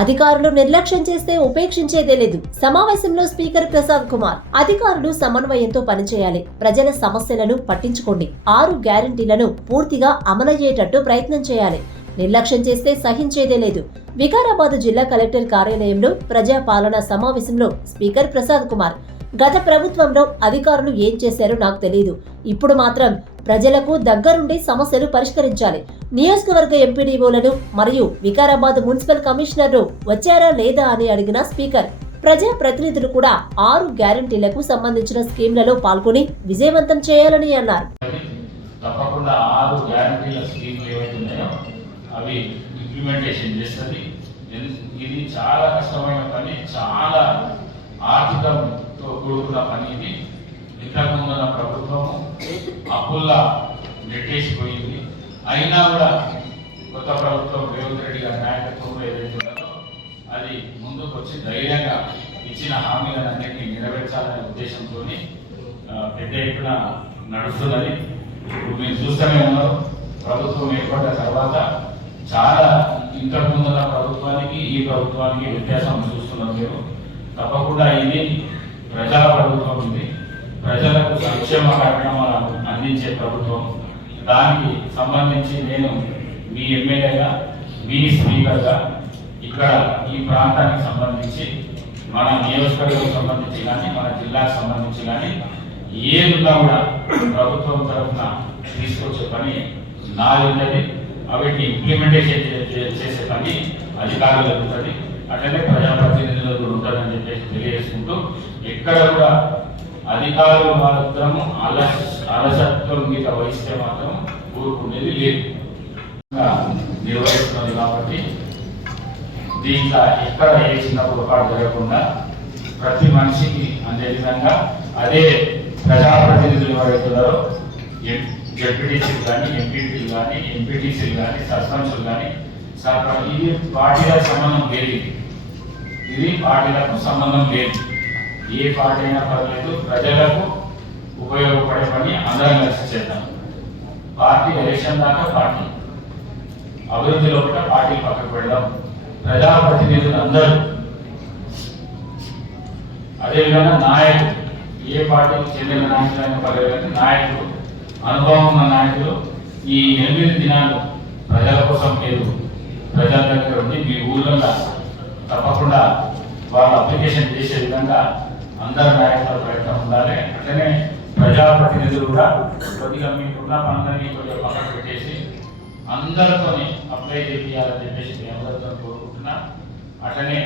అధికారులు నిర్లక్ష్యం చేస్తే ఉపేక్షించేదే లేదు. సమావేశంలో స్పీకర్ ప్రసాద్ కుమార్ అధికారులు సమన్వయంతో పనిచేయాలి. ప్రజల సమస్యలను పట్టించుకోండి. ఆరు గ్యారంటీలను పూర్తిగా అమలయ్యేటట్టు ప్రయత్నం చేయాలి. నిర్లక్ష్యం చేస్తే సహించేదే లేదు. వికారాబాద్ జిల్లా కలెక్టర్ కార్యాలయంలో ప్రజాపాలన సమావేశంలో స్పీకర్ ప్రసాద్ కుమార్ గత ప్రభుత్వంలో అధికారులు ఏం చేశారో నాకు తెలియదు ఇప్పుడు మాత్రం ప్రజలకు దగ్గరుండి సమస్యలు పరిష్కరించాలి. నియోజకవర్గ ఎంపీడీఓలను మరియు వికారాబాద్ మున్సిపల్ కమిషనర్లు వచ్చారా లేదా అని అడిగిన స్పీకర్ ప్రజా ప్రతినిధులు కూడా ఆరు గ్యారంటీలకు సంబంధించిన స్కీమ్లలో పాల్గొని విజయవంతం చేయాలని అన్నారు. తప్పకుండా ఆరు గ్యారంటీల స్కీమ్లు అవి ఇంప్లిమెంటేషన్ చేస్తుంది. ఇది చాలా కష్టమైన పని చాలా తో కూడుకున్న పని ఇది ఇంతకుముందు ప్రభుత్వము అప్పుల్లా నెట్టేసిపోయింది. అయినా కూడా కొత్త ప్రభుత్వం రేవంత్ రెడ్డి గారి నాయకత్వంలో ఏదైతే ఉన్నదో అది ముందుకు వచ్చి ధైర్యంగా ఇచ్చిన హామీలన్నింటినీ నెరవేర్చాలనే ఉద్దేశంతో పెద్ద ఎత్తున నడుస్తున్నది. ఇప్పుడు మీరు చూస్తూనే ఉన్నారు ప్రభుత్వం ఏర్పడ్డ తర్వాత చాలా ఇంతకు ముందున్న ప్రభుత్వానికి ఈ ప్రభుత్వానికి వ్యత్యాసం చూస్తున్నాం మేము. తప్పకుండా ఇది ప్రజా ప్రభుత్వం ఉంది ప్రజలకు సంక్షేమ కార్యక్రమాలను అందించే ప్రభుత్వం. దానికి సంబంధించి నేను మీ ఎమ్మెల్యేగా మీ స్పీకర్గా ఇక్కడ ఈ ప్రాంతానికి సంబంధించి మన నియోజకవర్గం సంబంధించి కానీ మన జిల్లాకు సంబంధించి కానీ ఏదున్నా కూడా ప్రభుత్వం తరఫున తీసుకొచ్చే పని నాది ఉన్నది అవిటిని ఇంప్లిమెంటేషన్ చేసే పని అధికారులకు ఉంటుంది. అట్లనే ప్రజాప్రతినిధులు కూడా ఉంటారని చెప్పేసి తెలియజేసుకుంటూ ఎక్కడ కూడా అధికారులు మాత్రము అలస అలసత్వం మీద వహిస్తే మాత్రం ఊరుకునేది లేదు. నిర్వహిస్తున్నది కాబట్టి దీంట్లో ఎక్కడ ఏ చిన్న పొరపాటు జరగకుండా ప్రతి మనిషికి అందే విధంగా అదే ప్రజాప్రతినిధులు ఎవరైతున్నారో జడ్పీటీసీలు కానీ ఎంపీటీలు కానీ ఎంపీటీసీలు కానీ సర్పంచులు కానీ ఇది పార్టీలకు సంబంధం లేదు. ఇది. పార్టీలకు సంబంధం లేదు. ఏ పార్టీ అయినా పర్లేదు ప్రజలకు ఉపయోగపడే పని అందరం కలిసి చేద్దాం. పార్టీ ఎలక్షన్ దాకా పార్టీ. అభివృద్ధిలో కూడా పార్టీ పక్కకు పెడదాం. ప్రజాప్రతినిధులు అందరూ. అదేవిధంగా నాయకులు. ఏ పార్టీకి చెందిన నాయకులైన పర్లేదు నాయకులు అనుభవం ఉన్న నాయకులు ఈ ఎనిమిది దినాలు ప్రజల కోసం లేదు. ప్రజా దగ్గర ఉండి మీ ఊళ్ళల్లో తప్పకుండా వాళ్ళు అప్లికేషన్ చేసే విధంగా అందరి నాయకుల ప్రయత్నం ఉండాలి. అట్లనే ప్రజాప్రతినిధులు కూడా కొద్దిగా మీకున్న పనులని కొద్దిగా పక్కన పెట్టేసి అందరితోనే అప్లై చేయాలని చెప్పేసి మీ అందరితో కోరుకుంటున్నా. అట్లనే